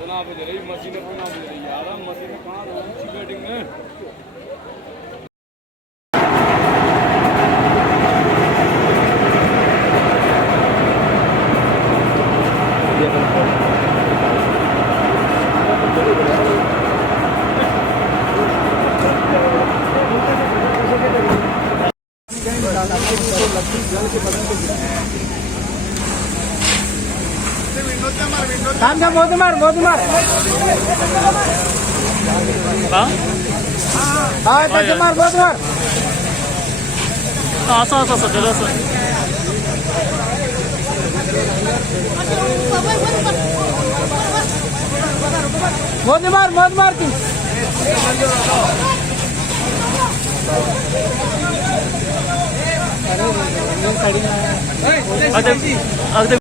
बना बज रही मशीन बना बज रही यार मशीन कहाँ अच्छी बैटिंग में काम जा बहुत मार हाँ तसे मार बहुत मार असं चला असं बहुत मार तू अगदी